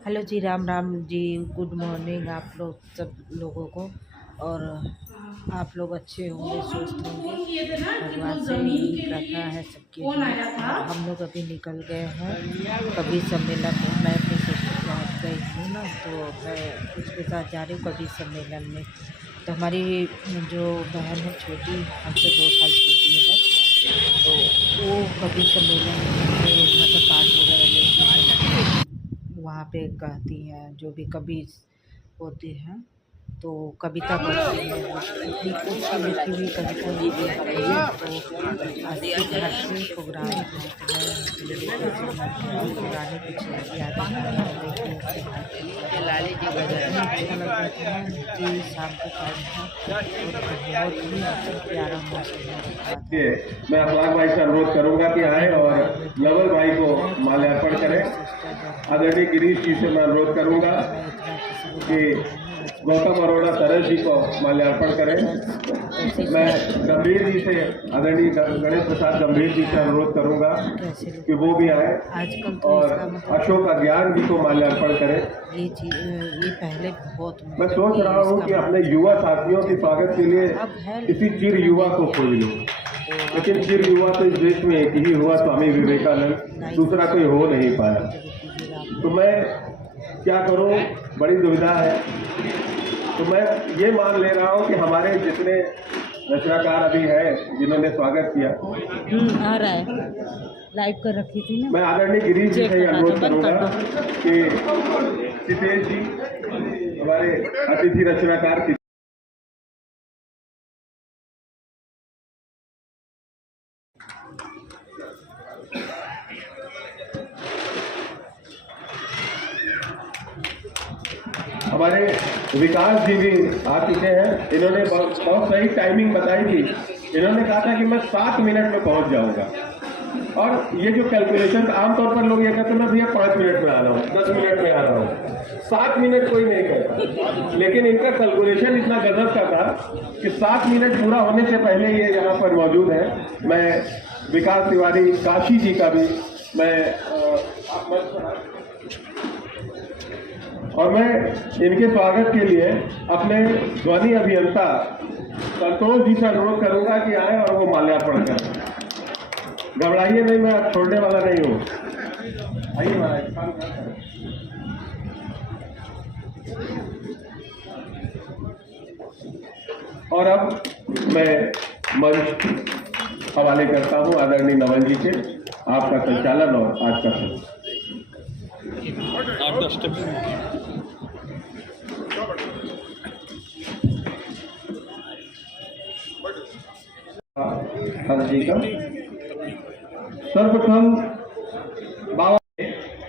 Hello जी, Ram Ram ji. Good morning आप लोग सब लोगों को। और आप लोग अच्छे होंगे, स्वस्थ होंगे, भगवान से यही प्रार्थना है सबके लिए। और हम लोग अभी निकल गए हैं कवि सम्मेलन में। मैं अपनी सिस्टर के साथ गई हूँ ना, तो मैं उसके साथ जा रही हूँ कवि सम्मेलन में। तो हमारी जो बहन है छोटी, हमसे 2 साल छोटी है बस, तो वो कवि सम्मेलन में मतलब पाठ वगैरह लेती है। वहाँ पे कहती हैं जो भी कवि होते हैं, तो कविता पढ़ती हैं। वो अपनी खुद की लिखी हुई कविता लिखती हैं। तो आज के घर से प्रोग्राम था, तो मैं उनके लिए पुरानी कुछ यादें लेके उसके घर पे इतना अच्छा लग रहा था ना कि शाम का टाइम था और बहुत ही अच्छा प्यारा मौसम हो रखा था। मैं अखलाक भाई से अनुरोध करूंगा कि आए और नवल भाई को माल्यार्पण करें। आदरणीय गिरीश जी से मैं अनुरोध करूंगा कि गौतम अरोड़ा तरस जी को माल्यार्पण करें। मैं गंभीर जी से, आदरणीय गणेश प्रसाद गंभीर जी से अनुरोध करूंगा कि वो भी आए आजकल तो और अशोक अज्ञान जी को माल्यार्पण करें। ये पहले बहुत मैं सोच रहा हूँ कि अपने युवा साथियों के स्वागत के लिए किसी चिर युवा को खोज लूँ, लेकिन चिर युवा तो इस देश में एक ही हुआ, स्वामी विवेकानंद, दूसरा कोई हो नहीं पाया। तो मैं क्या करूं, बड़ी दुविधा है। तो मैं ये मान ले रहा हूं कि हमारे जितने रचनाकार अभी हैं जिन्होंने स्वागत किया, आ रहा है, लाइव कर रखी थी ना। मैं आदरणीय गिरीश जी से अनुरोध करूंगा कि सितेश जी हमारे अतिथि रचनाकार हमारे विकास जी भी आ चुके हैं। इन्होंने बहुत सही टाइमिंग बताई थी। इन्होंने कहा था कि मैं 7 मिनट में पहुंच जाऊंगा। और ये जो कैलकुलेशन, आमतौर पर लोग ये कहते हैं मैं भैया 5 मिनट में आ रहा हूँ, 10 मिनट में आ रहा हूँ, 7 मिनट कोई नहीं कहता। लेकिन इनका कैलकुलेशन इतना गजब का था कि 7 मिनट पूरा होने से पहले ये यहाँ पर मौजूद है। मैं विकास तिवारी काशी जी का भी और मैं इनके स्वागत के लिए अपने ध्वनि अभियंता संतोष जी से अनुरोध करूंगा कि आए और वो माल्यार्पण करें। घबराइए नहीं, मैं अब छोड़ने वाला नहीं हूँ। आइए महाराज। और अब मैं मंच हवाले करता हूँ आदरणीय नवल जी से, आपका संचालन और आज का जी का सर्वप्रथम बाबा,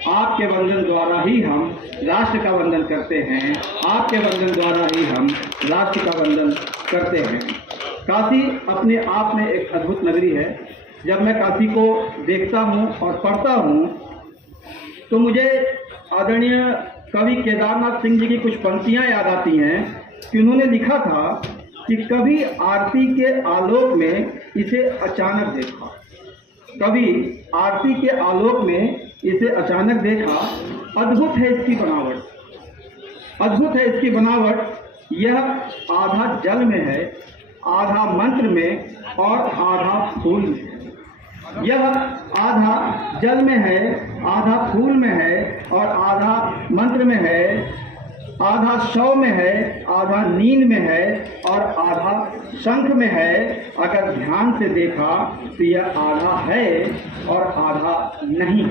आपके वंदन द्वारा ही हम राष्ट्र का वंदन करते हैं। आपके वंदन द्वारा ही हम राष्ट्र का वंदन करते हैं। काशी अपने आप में एक अद्भुत नगरी है। जब मैं काशी को देखता हूँ और पढ़ता हूँ तो मुझे आदरणीय कवि केदारनाथ सिंह जी की कुछ पंक्तियाँ याद आती हैं कि उन्होंने लिखा था कि कभी आरती के आलोक में इसे अचानक देखा, कभी आरती के आलोक में इसे अचानक देखा, अद्भुत है इसकी बनावट, अद्भुत है इसकी बनावट। यह आधा जल में है, आधा मंत्र में और आधा फूल में है। यह आधा जल में है, आधा फूल में है और आधा मंत्र में है, आधा शव में है, आधा नींद में है और आधा शंख में है। अगर ध्यान से देखा तो यह आधा है और आधा नहीं।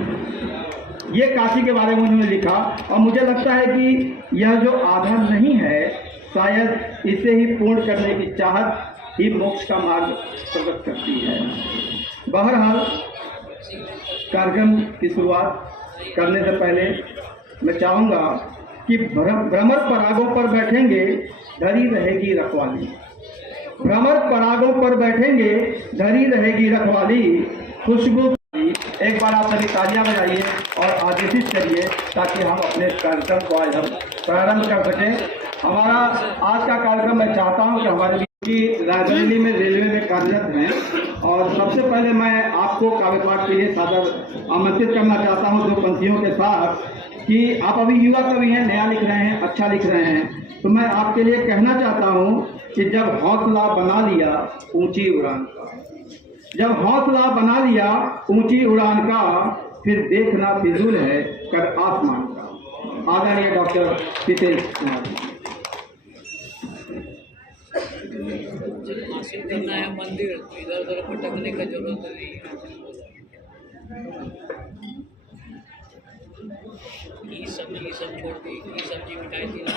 ये काशी के बारे में उन्होंने लिखा और मुझे लगता है कि यह जो आधा नहीं है, शायद इसे ही पूर्ण करने की चाहत ही मोक्ष का मार्ग प्रकट करती है। बहरहाल, कार्यक्रम की शुरुआत करने से पहले मैं चाहूँगा कि भ्रमर परागों पर बैठेंगे धरी रहेगी रखवाली, भ्रमर परागों पर बैठेंगे धरी रहेगी रखवाली, खुशबू। एक बार आप सभी तालियां बजाइए और आदेशित करिए ताकि हम अपने कार्यक्रम को आज हम प्रारंभ कर सकें। हमारा आज का कार्यक्रम, मैं चाहता हूं कि हमारे लिए रायबरेली में रेलवे में कार्यरत हैं और सबसे पहले मैं आपको काव्य पाठ के लिए सादर आमंत्रित करना चाहता हूं 2 पंक्तियों के साथ कि आप अभी युवा कवि हैं, नया लिख रहे हैं, अच्छा लिख रहे हैं, तो मैं आपके लिए कहना चाहता हूँ कि जब हौसला बना लिया ऊंची उड़ान का, जब हौसला बना लिया ऊंची उड़ान का, फिर देखना फिजूल है कर आसमान का। आदरणीय डॉक्टर हितेश कुमार जी। हासिल करना है मंदिर, तो इधर उधर भटकने का जरूरत नहीं है। ये सब्जी छोड़ दी, ये सब्जी मिठाई थी ना।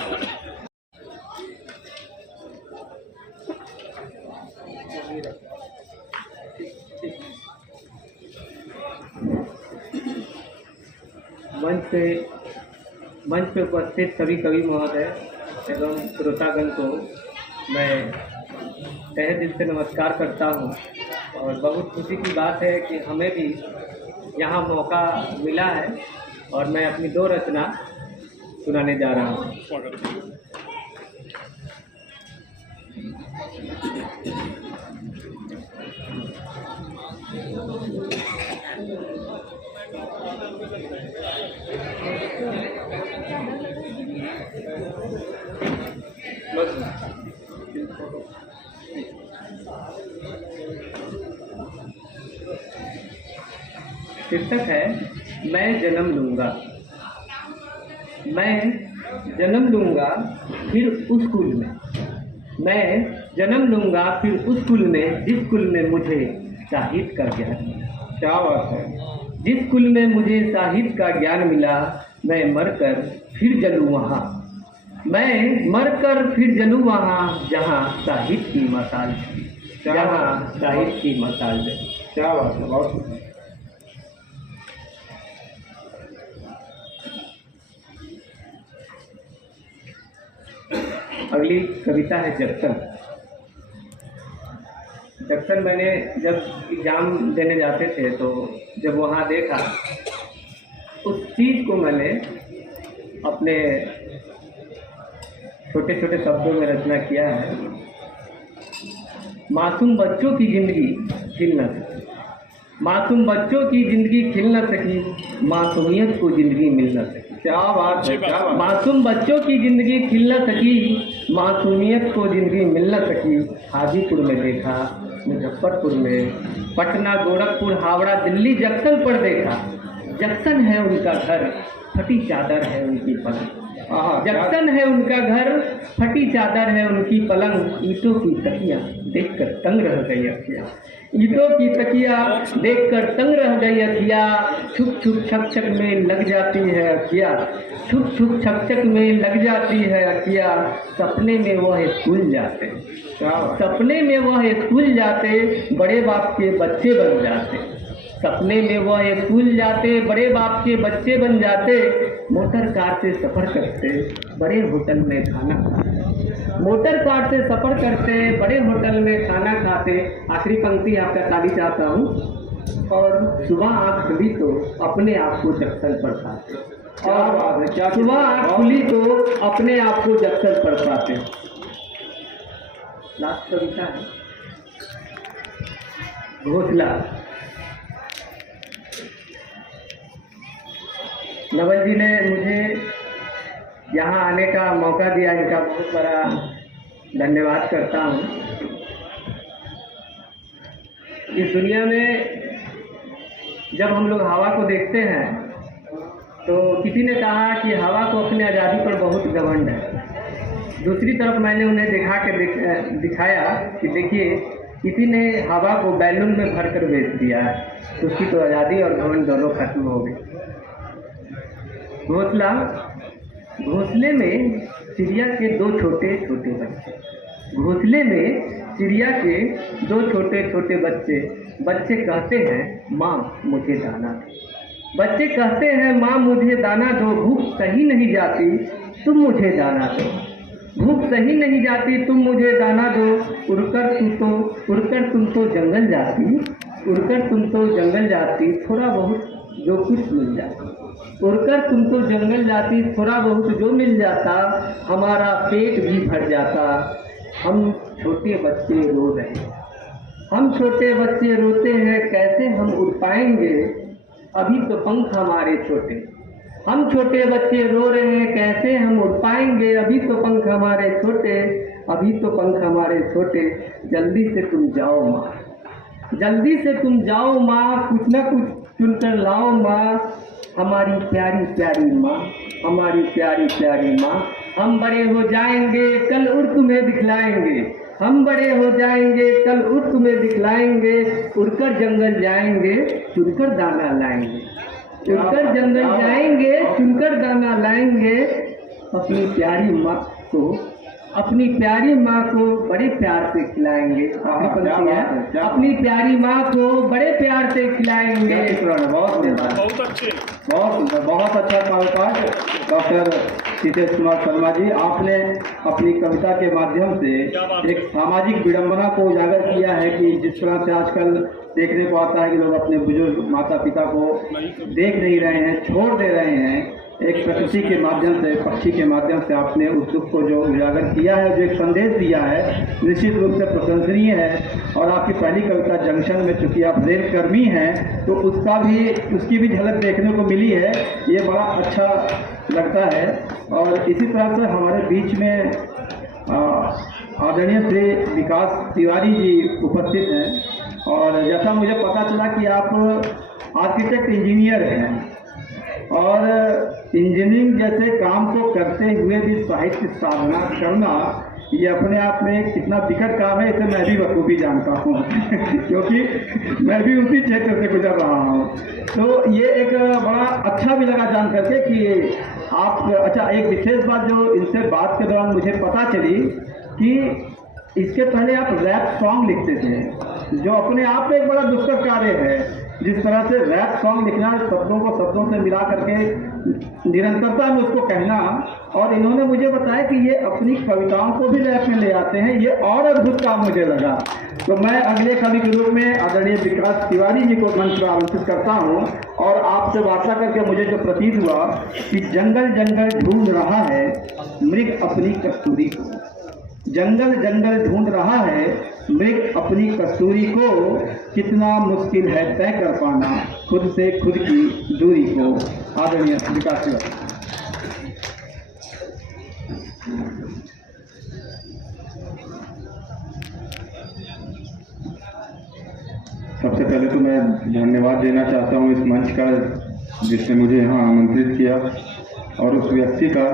मंच पे उपस्थित सभी कवि महोदय एवं श्रोतागण को मैं तहे दिल से नमस्कार करता हूं। और बहुत खुशी की बात है कि हमें भी यहाँ मौका मिला है और मैं अपनी 2 रचना सुनाने जा रहा हूँ। शीर्षक है मैं जन्म लूँगा। मैं जन्म लूँगा फिर उस कुल में, मैं जन्म लूँगा फिर उस कुल में जिस कुल में मुझे साहित्य का ज्ञान मिला। क्या बात है। जिस कुल में मुझे साहित्य का ज्ञान मिला, मैं मरकर फिर जलूँ वहाँ, मैं मरकर फिर जलूँ वहाँ जहाँ साहित्य की मसाल थी, जहाँ साहित्य की मसाल थी। क्या बात है, बहुत अगली कविता है जक्सन। जक्सन मैंने जब एग्ज़ाम देने जाते थे तो जब वहाँ देखा, उस चीज़ को मैंने अपने छोटे छोटे शब्दों में रचना किया है। मासूम बच्चों की ज़िंदगी खिल न सकी, मासूम बच्चों की ज़िंदगी खिल न सकी, मासूमियत को ज़िंदगी मिल न सकी। क्या बात है, क्या बात। मासूम बच्चों की ज़िंदगी खिल न सकी, मासूमियत को ज़िंदगी मिल न सकी। हाजीपुर में देखा, मुजफ्फरपुर में, पटना, गोरखपुर, हावड़ा, दिल्ली, जक्सन पर देखा। जक्सन है उनका घर, फटी चादर है उनकी पलंग। जक्सन है उनका घर, फटी चादर है उनकी पलंग। ईंटों की तकिया देखकर तंग रह गई अखियाँ, ईंटों की तकिया देखकर तंग रह गई अखियाँ। छुप छुप छक छक में लग जाती है अखियाँ, छुप छुप छक छक में लग जाती है अखियाँ। सपने में वह स्कूल जाते, सपने में वह स्कूल जाते, बड़े बाप के बच्चे बन जाते। सपने में वह स्कूल जाते, बड़े बाप के बच्चे बन जाते। मोटर कार से सफ़र करते, बड़े होटल में खाना खाते। मोटर कार से सफ़र करते, बड़े होटल में खाना खाते। आखिरी पंक्ति आपका ताली चाहता हूँ। और सुबह आँख खुली तो अपने आप को जक्सन पर पाते, और सुबह आँख खुली तो अपने आप को जक्सन पर पाते। लास्ट कविता है घोंसला। नवल जी ने मुझे यहाँ आने का मौका दिया, इनका बहुत बड़ा धन्यवाद करता हूँ। इस दुनिया में जब हम लोग हवा को देखते हैं तो किसी ने कहा कि हवा को अपने आज़ादी पर बहुत घमंड है। दूसरी तरफ मैंने उन्हें दिखाया कि देखिए, किसी ने हवा को बैलून में भरकर बेच दिया है, तो उसकी तो आज़ादी और घमंड दोनों खत्म हो गई। घोंसला। घोंसले में चिड़िया के 2 छोटे छोटे बच्चे, घोंसले में चिड़िया के 2 छोटे छोटे बच्चे। बच्चे कहते हैं माँ मुझे दाना दो, बच्चे कहते हैं माँ मुझे दाना दो। भूख सही नहीं जाती तुम मुझे दाना दो, भूख सही नहीं जाती तुम मुझे दाना दो। उड़कर तुम तो जंगल जाती, उड़कर तुम तो जंगल जाती, थोड़ा बहुत जो कुछ मिल जाता। उड़कर तुम तो जंगल जाती, थोड़ा बहुत जो मिल जाता, हमारा पेट भी भर जाता। हम छोटे बच्चे रो रहे, हम छोटे बच्चे रोते हैं, कैसे हम उड़ पाएंगे, अभी तो पंख हमारे छोटे, हम छोटे बच्चे रो रहे हैं, कैसे हम उड़ पाएंगे, अभी तो पंख हमारे छोटे, अभी तो पंख हमारे छोटे, जल्दी से तुम जाओ माँ, जल्दी से तुम जाओ माँ, कुछ न कुछ चुनकर लाओ माँ, हमारी प्यारी प्यारी माँ, हमारी प्यारी प्यारी माँ। हम बड़े हो जाएंगे कल उड़ तुम्हें दिखलाएंगे, हम बड़े हो जाएंगे कल उड़ तुम्हें दिखलाएंगे, उड़कर जंगल जाएंगे चुनकर दाना लाएंगे, उड़कर जंगल जाएंगे चुनकर दाना लाएंगे, अपनी प्यारी माँ को, अपनी प्यारी माँ को बड़े प्यार से खिलाएंगे। अपनी प्यारी माँ को बड़े प्यार से खिलाएंगे। बहुत अच्छे, बहुत सुंदर, बहुत अच्छा काव्यपाठ डॉक्टर सीतेश कुमार शर्मा जी, आपने अपनी कविता के माध्यम से एक सामाजिक विडंबना को उजागर किया है कि जिस तरह से आजकल देखने को आता है कि लोग अपने बुजुर्ग माता पिता को देख नहीं रहे हैं, छोड़ दे रहे हैं, एक प्रकृति के माध्यम से, पक्षी के माध्यम से आपने उस दुख को जो उजागर किया है, जो एक संदेश दिया है, निश्चित रूप से प्रशंसनीय है। और आपकी पहली कविता जंक्शन में चूंकि आप रेल कर्मी हैं तो उसकी भी झलक देखने को मिली है, ये बड़ा अच्छा लगता है। और इसी तरह से हमारे बीच में आदरणीय श्री विकास तिवारी जी उपस्थित हैं, और जैसा मुझे पता चला कि आप आर्किटेक्ट इंजीनियर हैं, और इंजीनियरिंग जैसे काम को करते हुए भी साहित्य साधना करना, ये अपने आप में कितना विकट काम है, इसे मैं भी बखूबी जानता हूँ क्योंकि मैं भी उसी क्षेत्र से गुजर रहा हूँ। तो ये एक बड़ा अच्छा भी लगा जान करके कि आप, अच्छा एक विशेष बात जो इनसे बात के दौरान मुझे पता चली कि इसके पहले आप रैप सॉन्ग लिखते थे, जो अपने आप में एक बड़ा दुष्कर कार्य है। जिस तरह से रैप सॉन्ग लिखना, शब्दों को शब्दों से मिला करके निरंतरता में उसको कहना, और इन्होंने मुझे बताया कि ये अपनी कविताओं को भी रैप में ले आते हैं, ये और अद्भुत काम मुझे लगा। तो मैं अगले कवि के रूप में आदरणीय विकास तिवारी जी को मंच पर आमंत्रित करता हूँ, और आपसे वार्ता करके मुझे जो प्रतीत हुआ कि जंगल जंगल ढूंढ रहा है मृग अपनी कस्तूरी को, जंगल जंगल ढूंढ रहा है मृग अपनी कस्तूरी को, कितना मुश्किल है तय कर पाना खुद से खुद की दूरी को। आदरणीय विकास तिवारी। सबसे पहले तो मैं धन्यवाद देना चाहता हूँ इस मंच का जिसने मुझे यहाँ आमंत्रित किया, और उस व्यक्ति का